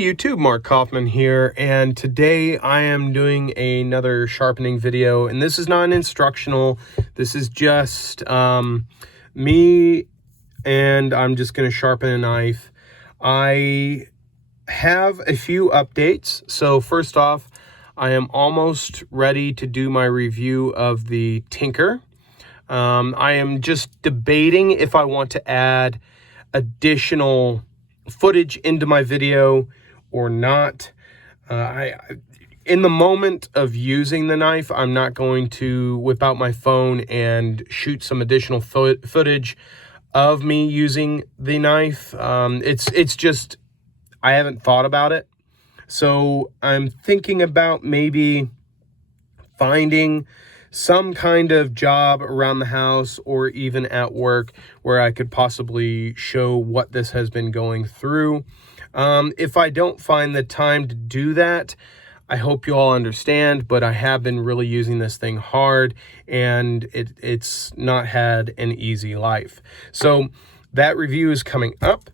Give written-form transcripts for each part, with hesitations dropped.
Hey YouTube, Mark Kaufman here, and today I am doing another sharpening video, and this is not an instructional. This is just me, and I'm just going to sharpen a knife. I have a few updates. So first off, I am almost ready to do my review of the Tinker. I am just debating if I want to add additional footage into my video or not. In the moment of using the knife, I'm not going to whip out my phone and shoot some additional footage of me using the knife. It's just, I haven't thought about it. So I'm thinking about maybe finding some kind of job around the house or even at work where I could possibly show what this has been going through. If I don't find the time to do that, I hope you all understand, but I have been really using this thing hard, and it's not had an easy life. So that review is coming up.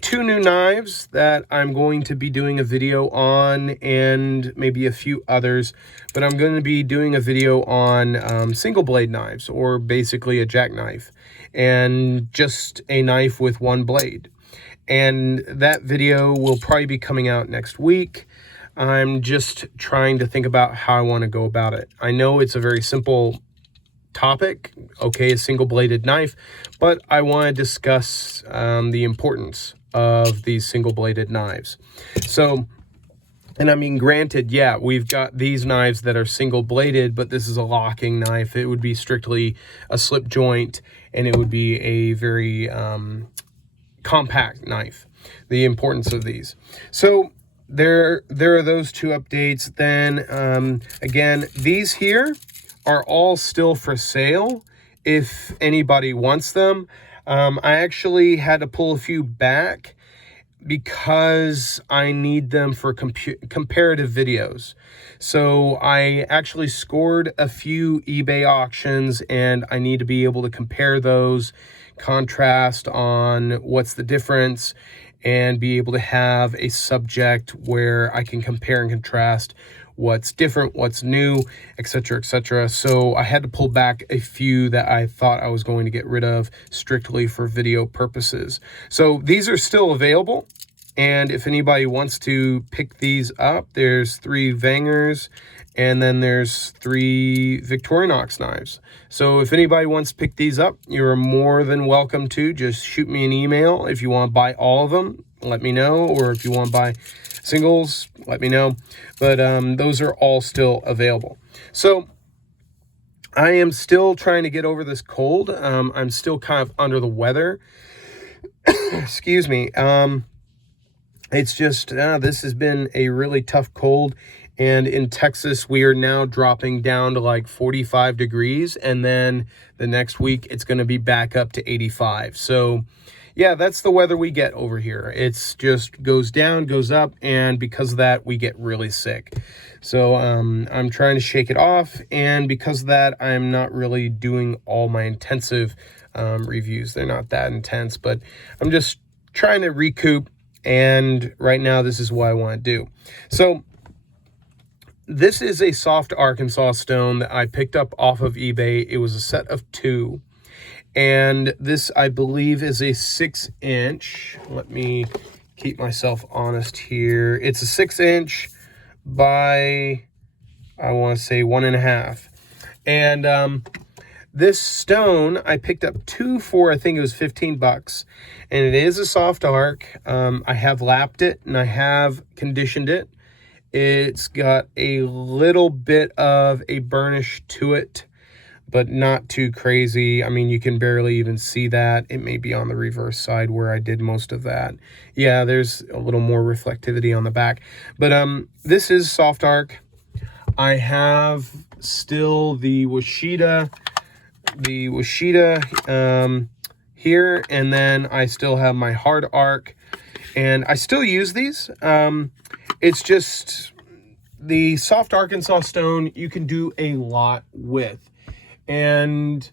Two new knives that I'm going to be doing a video on, and maybe a few others, but I'm going to be doing a video on single blade knives, or basically a jackknife, and just a knife with one blade. And that video will probably be coming out next week. I'm just trying to think about how I want to go about it. I know it's a very simple topic, okay, a single bladed knife, but I want to discuss the importance of these single bladed knives. So, and I mean, granted, yeah, we've got these knives that are single bladed, but this is a locking knife. It would be strictly a slip joint, and it would be a very compact knife. The importance of these. So there are those two updates. Then again, these here are all still for sale if anybody wants them. I actually had to pull a few back because I need them for comparative videos. So I actually scored a few eBay auctions, and I need to be able to compare those, contrast on what's the difference, and be able to have a subject where I can compare and contrast what's different, what's new, etc., etc. So I had to pull back a few that I thought I was going to get rid of strictly for video purposes. So these are still available, and if anybody wants to pick these up, there's 3 Vangers, and then there's 3 Victorinox knives. So if anybody wants to pick these up, you're more than welcome to. Just shoot me an email. If you want to buy all of them, let me know. Or if you want to buy singles, let me know. But those are all still available. So I am still trying to get over this cold. I'm still kind of under the weather. Excuse me. It's just, this has been a really tough cold. And in Texas, we are now dropping down to like 45 degrees. And then the next week, it's going to be back up to 85. So yeah, that's the weather we get over here. It's just goes down, goes up. And because of that, we get really sick. So I'm trying to shake it off. And because of that, I'm not really doing all my intensive reviews. They're not that intense, but I'm just trying to recoup. And right now, this is what I want to do. So this is a soft Arkansas stone that I picked up off of eBay. It was a set of 2. And this, I believe, is a 6-inch. Let me keep myself honest here. It's a 6-inch by, I want to say, 1.5. And this stone, I picked up 2 for, I think it was 15 bucks. And it is a soft arc. I have lapped it, and I have conditioned it. It's got a little bit of a burnish to it, but not too crazy. I mean, you can barely even see that. It may be on the reverse side where I did most of that. Yeah, there's a little more reflectivity on the back. But this is soft arc. I have still the Washita here, and then I still have my hard arc, and I still use these. It's just the soft Arkansas stone you can do a lot with. And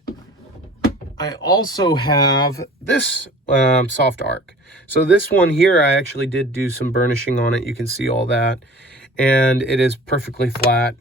I also have this soft arc. So this one here, I actually did do some burnishing on it. You can see all that. And it is perfectly flat.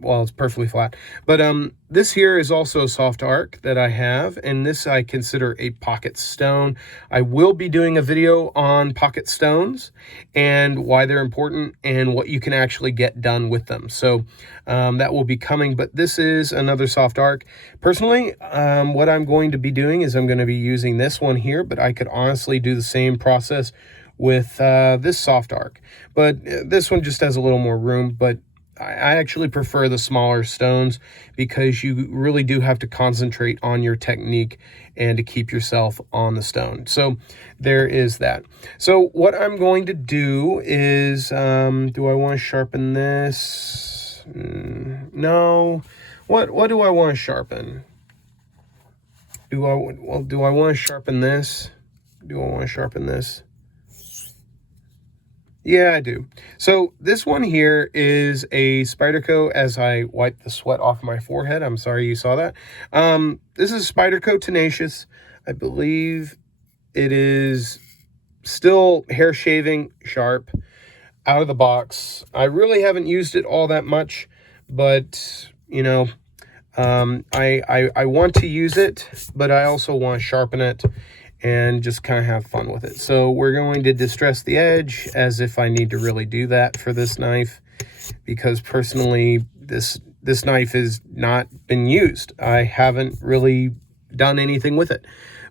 Well, it's perfectly flat. But this here is also a soft arc that I have, and this I consider a pocket stone. I will be doing a video on pocket stones and why they're important and what you can actually get done with them. So that will be coming, but this is another soft arc. Personally, what I'm going to be doing is I'm going to be using this one here, but I could honestly do the same process with this soft arc, but this one just has a little more room. But I actually prefer the smaller stones because you really do have to concentrate on your technique and to keep yourself on the stone. So there is that. So what I'm going to do is, do I want to sharpen this? No. What do I want to sharpen? Do I want to sharpen this? Do I want to sharpen this? Yeah, I do. So this one here is a Spyderco. As I wipe the sweat off my forehead, I'm sorry you saw that. This is Spyderco Tenacious. I believe it is still hair shaving sharp out of the box. I really haven't used it all that much, but you know, I want to use it, but I also want to sharpen it and just kind of have fun with it. So we're going to distress the edge as if I need to really do that for this knife, because personally this knife has not been used. I haven't really done anything with it,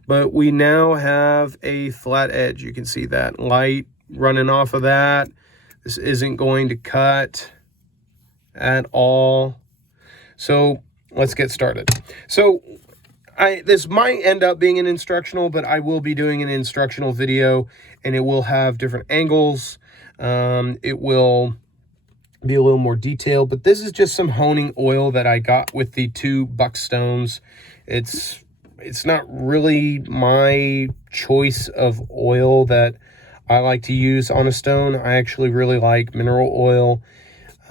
but we now have a flat edge. You can see that light running off of that. This isn't going to cut at all. So let's get started. So this might end up being an instructional, but I will be doing an instructional video, and it will have different angles. It will be a little more detailed, but this is just some honing oil that I got with the 2 buckstones. It's not really my choice of oil that I like to use on a stone. I actually really like mineral oil.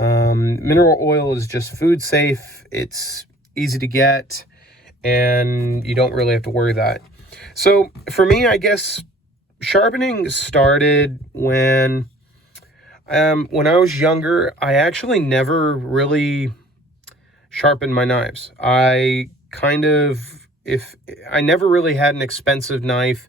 Mineral oil is just food safe. It's easy to get, and you don't really have to worry that. So for me, I guess sharpening started when I was younger. I actually never really sharpened my knives. I never really had an expensive knife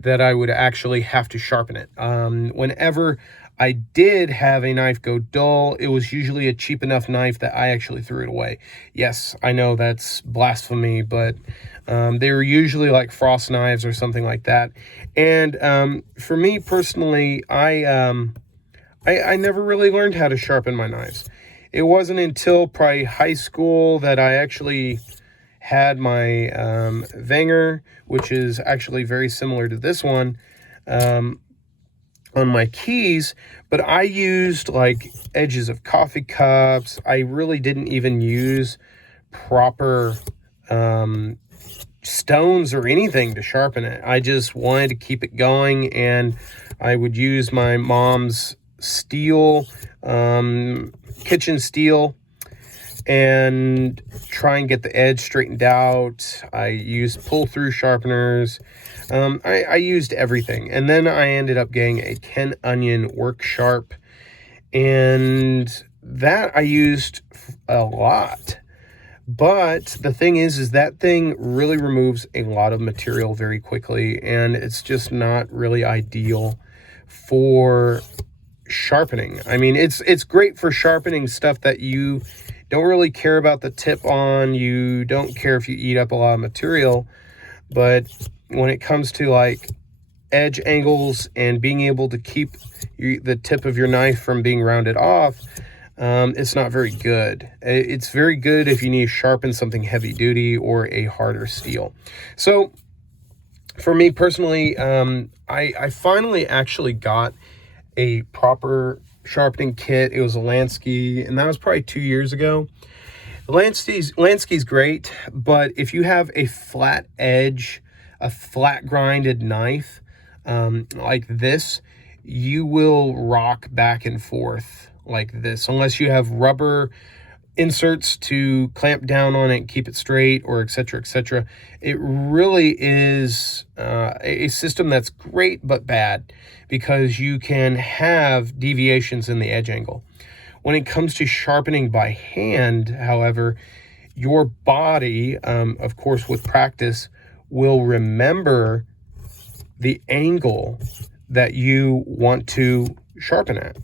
that I would actually have to sharpen it. Whenever I did have a knife go dull, it was usually a cheap enough knife that I actually threw it away. Yes, I know that's blasphemy, but they were usually like frost knives or something like that. And for me personally, I never really learned how to sharpen my knives. It wasn't until probably high school that I actually had my Wenger, which is actually very similar to this one, on my keys, but I used like edges of coffee cups. I really didn't even use proper stones or anything to sharpen it. I just wanted to keep it going, and I would use my mom's steel, kitchen steel, and try and get the edge straightened out. I used pull-through sharpeners. I used everything, and then I ended up getting a Ken Onion Work Sharp, and that I used a lot. But the thing is that thing really removes a lot of material very quickly, and it's just not really ideal for sharpening. I mean, it's great for sharpening stuff that you don't really care about the tip on. You don't care if you eat up a lot of material, but when it comes to like edge angles and being able to keep the tip of your knife from being rounded off, it's not very good. It's very good if you need to sharpen something heavy duty or a harder steel. So for me personally, I finally actually got a proper sharpening kit. It was a Lansky, and that was probably 2 years ago. Lansky's great, but if you have a flat edge, a flat grinded knife like this, you will rock back and forth like this, unless you have rubber inserts to clamp down on it, keep it straight, or etc., etc. It really is a system that's great but bad, because you can have deviations in the edge angle. When it comes to sharpening by hand, however, your body, of course, with practice, will remember the angle that you want to sharpen at.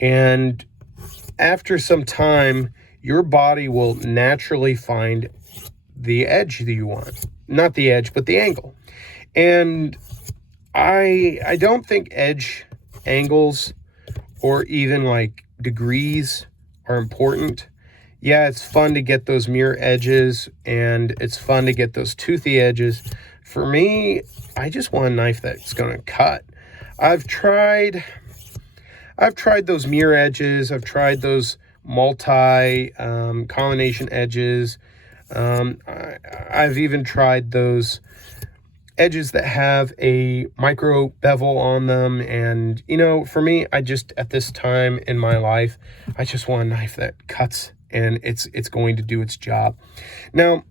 And after some time, your body will naturally find the edge that you want. Not the edge, but the angle. And I don't think edge angles or even like degrees are important. Yeah, it's fun to get those mirror edges, and it's fun to get those toothy edges. For me, I just want a knife that's going to cut. I've tried those mirror edges. I've tried those multi combination edges. I've even tried those edges that have a micro bevel on them. And, you know, for me, I just, at this time in my life, I just want a knife that cuts and it's going to do its job. Now,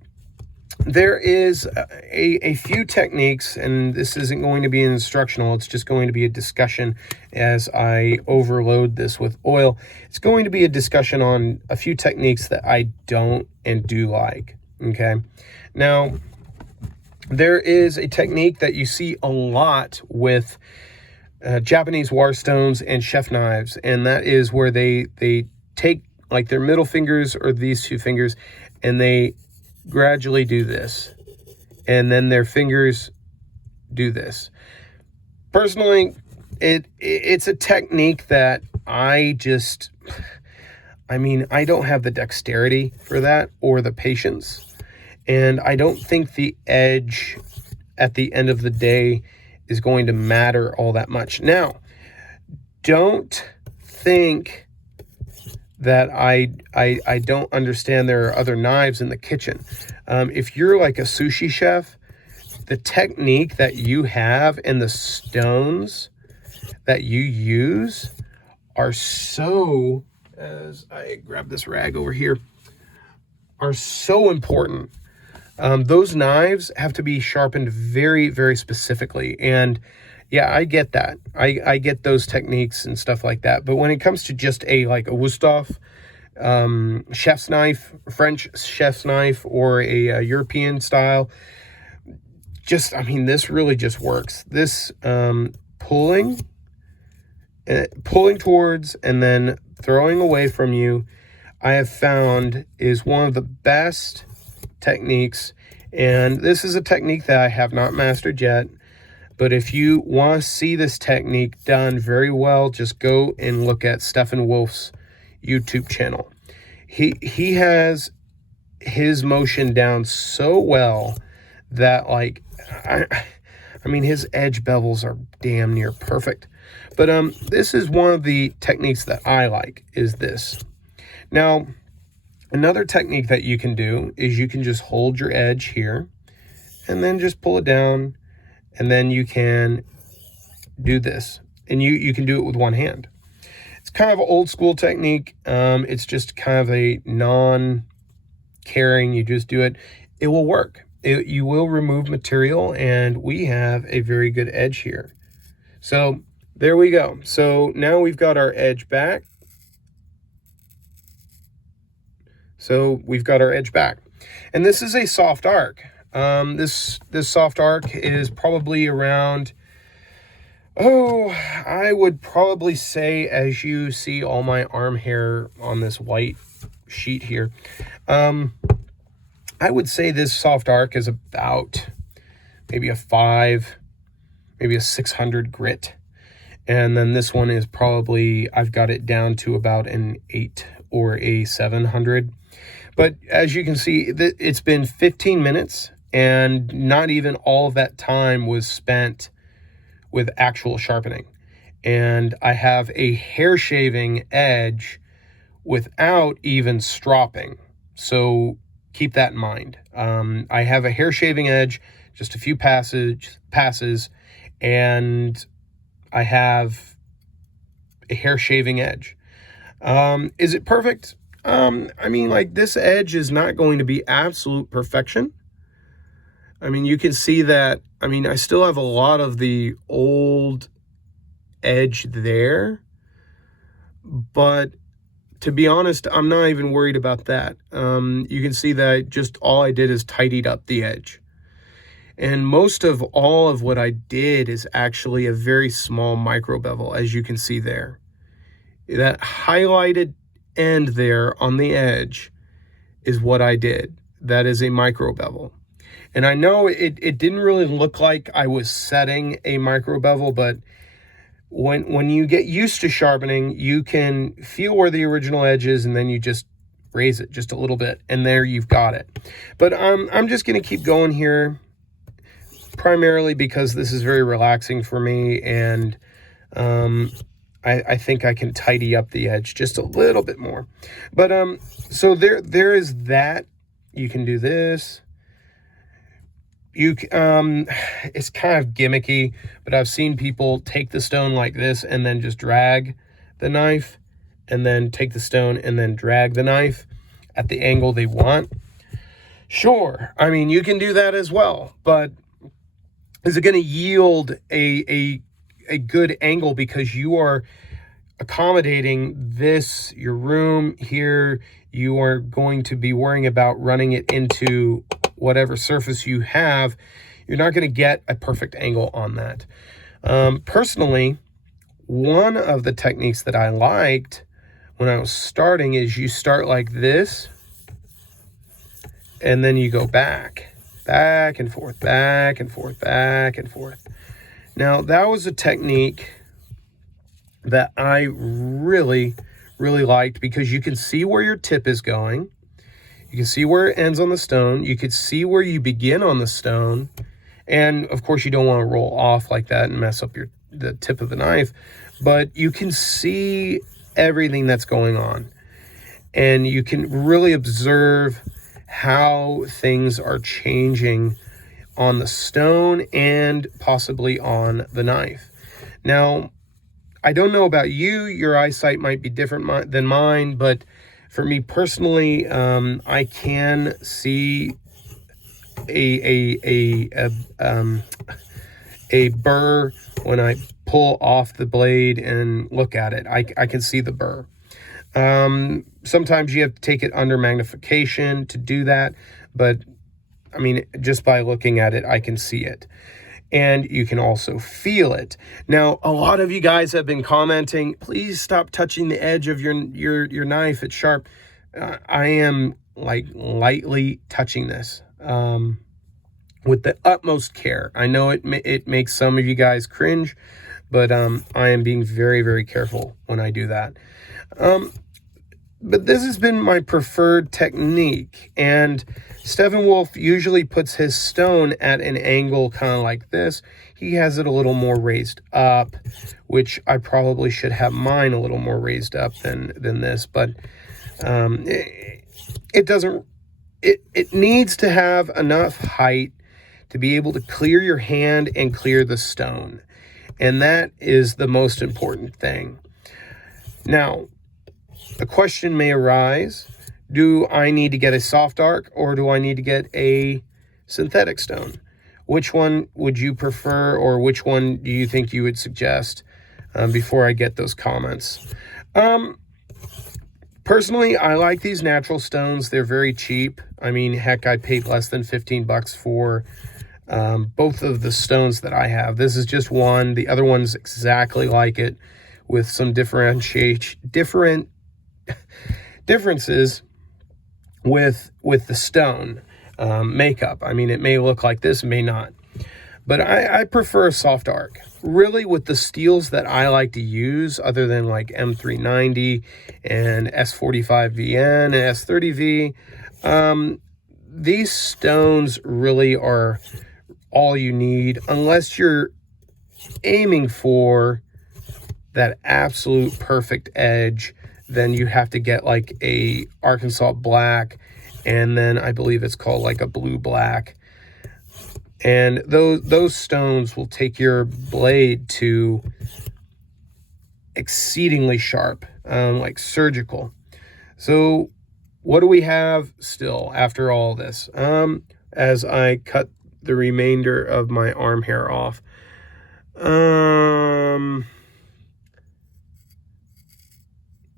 there is a few techniques, and this isn't going to be an instructional, it's just going to be a discussion as I overload this with oil. It's going to be a discussion on a few techniques that I don't and do like, okay? Now, there is a technique that you see a lot with Japanese war stones and chef knives, and that is where they take like their middle fingers or these two fingers, and they gradually do this, and then their fingers do this. Personally, it's a technique that I don't have the dexterity for that or the patience, and I don't think the edge at the end of the day is going to matter all that much. Now, don't think that I don't understand there are other knives in the kitchen. If you're like a sushi chef, the technique that you have and the stones that you use are so, as I grab this rag over here, are so important. Those knives have to be sharpened very, very specifically. And yeah, I get that. I get those techniques and stuff like that. But when it comes to just a Wusthof chef's knife, French chef's knife, or a European style, this really just works. This pulling towards and then throwing away from you, I have found is one of the best techniques. And this is a technique that I have not mastered yet. But if you want to see this technique done very well, just go and look at Stephen Wolf's YouTube channel. He has his motion down so well that his edge bevels are damn near perfect. But this is one of the techniques that I like, is this. Now, another technique that you can do is you can just hold your edge here and then just pull it down. And then you can do this, and you can do it with one hand. It's kind of an old school technique. It's just kind of a non-caring. You just do it. It will work. You will remove material, and we have a very good edge here. So there we go. So now we've got our edge back. And this is a soft arc. This soft arc is probably around, I would probably say, as you see all my arm hair on this white sheet here, I would say this soft arc is about maybe a 5, maybe a 600 grit. And then this one is probably, I've got it down to about an 8 or a 700. But as you can see, it's been 15 minutes. And not even all of that time was spent with actual sharpening. And I have a hair shaving edge without even stropping. So keep that in mind. I have a hair shaving edge, just a few passes, and I have a hair shaving edge. Is it perfect? I mean, like, this edge is not going to be absolute perfection. I mean, you can see that, I mean, I still have a lot of the old edge there, but to be honest, I'm not even worried about that. You can see that just all I did is tidied up the edge. And most of all of what I did is actually a very small micro bevel, as you can see there. That highlighted end there on the edge is what I did. That is a micro bevel. And I know it didn't really look like I was setting a micro bevel, but when you get used to sharpening, you can feel where the original edge is, and then you just raise it just a little bit, and there you've got it. But I'm just going to keep going here, primarily because this is very relaxing for me, and I think I can tidy up the edge just a little bit more. But so there is that. You can do this. It's kind of gimmicky, but I've seen people take the stone like this and then just drag the knife, and then take the stone and then drag the knife at the angle they want. Sure, I mean, you can do that as well, but is it going to yield a good angle because you are accommodating this, your room here? You are going to be worrying about running it into whatever surface you have. You're not going to get a perfect angle on that. Personally, one of the techniques that I liked when I was starting is you start like this, and then you go back and forth, back and forth, back and forth. Now, that was a technique that I really, really liked because you can see where your tip is going. You can see where it ends on the stone. You could see where you begin on the stone. And of course, you don't want to roll off like that and mess up the tip of the knife, but you can see everything that's going on. And you can really observe how things are changing on the stone and possibly on the knife. Now, I don't know about you, your eyesight might be different than mine, but for me personally, I can see a burr when I pull off the blade and look at it. I can see the burr. Sometimes you have to take it under magnification to do that, but I mean, just by looking at it, I can see it. And you can also feel it. Now, a lot of you guys have been commenting, please stop touching the edge of your knife. It's sharp. I am like lightly touching this with the utmost care. I know it makes some of you guys cringe, but I am being very, very careful when I do that. But this has been my preferred technique, and Steppenwolf usually puts his stone at an angle kind of like this. He has it a little more raised up, which I probably should have mine a little more raised up than this, but it needs to have enough height to be able to clear your hand and clear the stone, and that is the most important thing. Now, a question may arise, do I need to get a soft arc or do I need to get a synthetic stone? Which one would you prefer, or which one do you think you would suggest before I get those comments? Personally, I like these natural stones. They're very cheap. I mean, heck, I paid less than 15 bucks for both of the stones that I have. This is just one. The other one's exactly like it with some differences with the stone makeup. I mean, it may look like this, may not. But I prefer a soft arc. Really, with the steels that I like to use, other than like M390 and S45VN and S30V, these stones really are all you need, unless you're aiming for that absolute perfect edge. Then you have to get like a Arkansas black, and then I believe it's called like a blue black. And those stones will take your blade to exceedingly sharp, like surgical. So what do we have still after all this? As I cut the remainder of my arm hair off.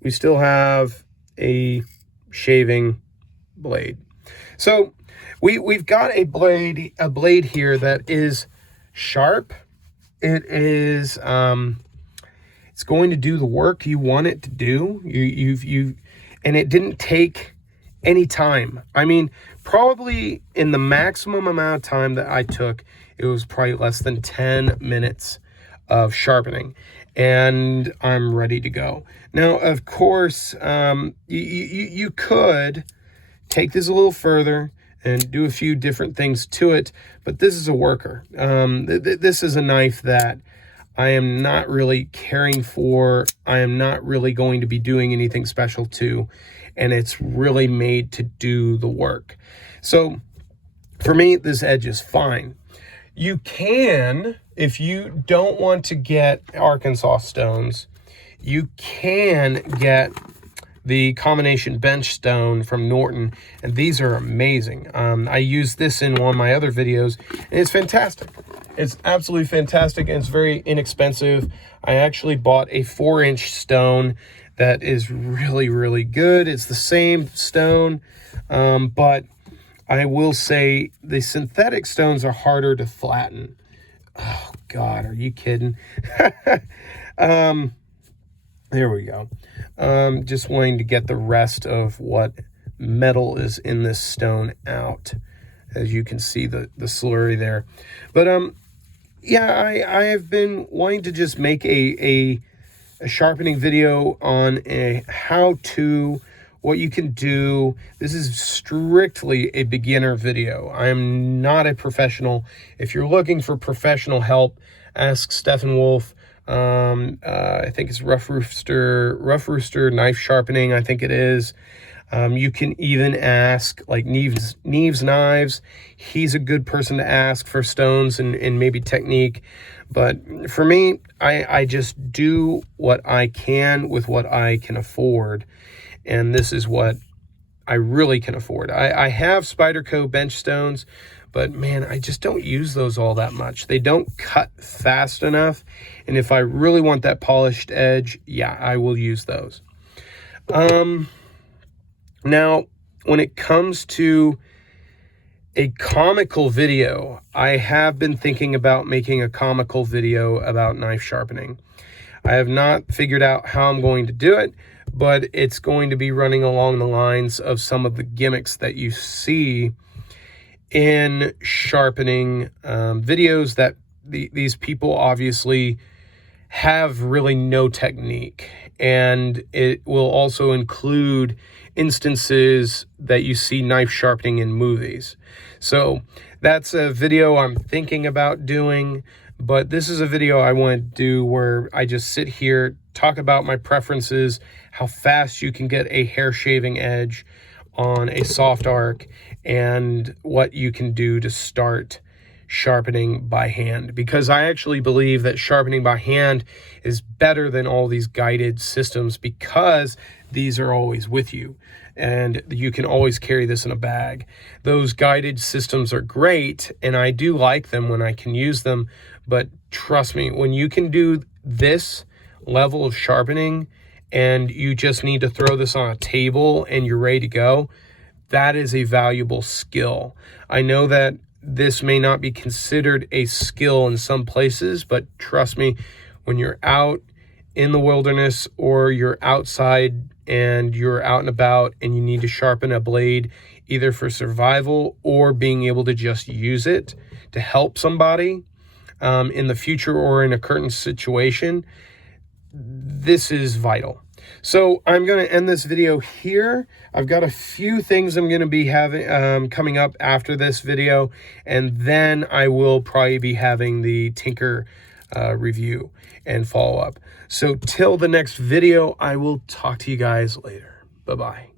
We still have a shaving blade. So we've got a blade here that is sharp. It is it's going to do the work you want it to do. And it didn't take any time. I mean, probably in the maximum amount of time that I took, it was probably less than 10 minutes of sharpening, and I'm ready to go. Now, of course, you could take this a little further and do a few different things to it, but this is a worker. This is a knife that I am not really caring for. I am not really going to be doing anything special to, and it's really made to do the work. So for me, this edge is fine. You can, if you don't want to get Arkansas stones, you can get the combination bench stone from Norton, and these are amazing. I used this in one of my other videos, and it's fantastic. It's absolutely fantastic, and it's very inexpensive. I actually bought a 4-inch stone that is really, really good. It's the same stone, but I will say the synthetic stones are harder to flatten. Oh, God, are you kidding? There we go. Just wanting to get the rest of what metal is in this stone out. As you can see the slurry there. But yeah, I have been wanting to just make a sharpening video on a how-to, what you can do. This is strictly a beginner video. I am not a professional. If you're looking for professional help, ask Stephen Wolf. I think it's Rough Rooster Knife Sharpening, I think it is. You can even ask like Neves Knives. He's a good person to ask for stones and maybe technique. But for me, I just do what I can with what I can afford. And this is what I really can afford. I have Spyderco bench stones, but man, I just don't use those all that much. They don't cut fast enough. And if I really want that polished edge, yeah, I will use those. Now, when it comes to a comical video, I have been thinking about making a comical video about knife sharpening. I have not figured out how I'm going to do it, but it's going to be running along the lines of some of the gimmicks that you see in sharpening videos that these people obviously have really no technique. And it will also include instances that you see knife sharpening in movies. So that's a video I'm thinking about doing, but this is a video I want to do where I just sit here, talk about my preferences, how fast you can get a hair shaving edge on a soft arc, and what you can do to start sharpening by hand, because I actually believe that sharpening by hand is better than all these guided systems, because these are always with you and you can always carry this in a bag. Those guided systems are great, and I do like them when I can use them, but trust me, when you can do this level of sharpening and you just need to throw this on a table and you're ready to go, that is a valuable skill. I know that this may not be considered a skill in some places, but trust me, when you're out in the wilderness or you're outside and you're out and about and you need to sharpen a blade, either for survival or being able to just use it to help somebody in the future or in a current situation, this is vital. So I'm going to end this video here. I've got a few things I'm going to be having coming up after this video, and then I will probably be having the Tinker review and follow up. So till the next video, I will talk to you guys later. Bye-bye.